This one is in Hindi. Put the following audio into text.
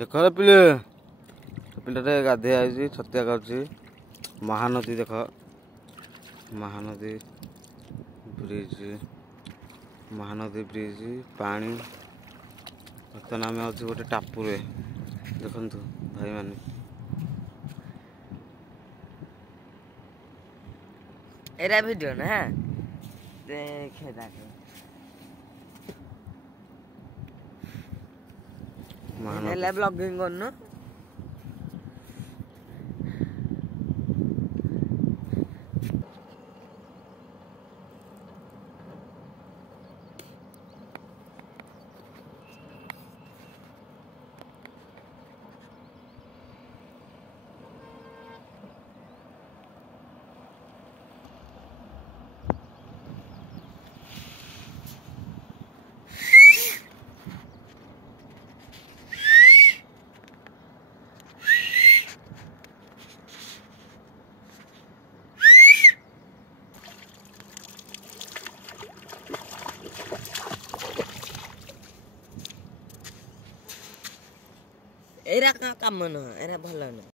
देख पिले पिलाटे गाधे आई छतिया कर महानदी देख महानदी ब्रिज पानी बर्तमान आम अच्छे गोटे टापुरे देखु भाई मान एरा वीडियो ना देखे महानदी ब्लॉगिंग करनो एरा का काम न एरा भल न।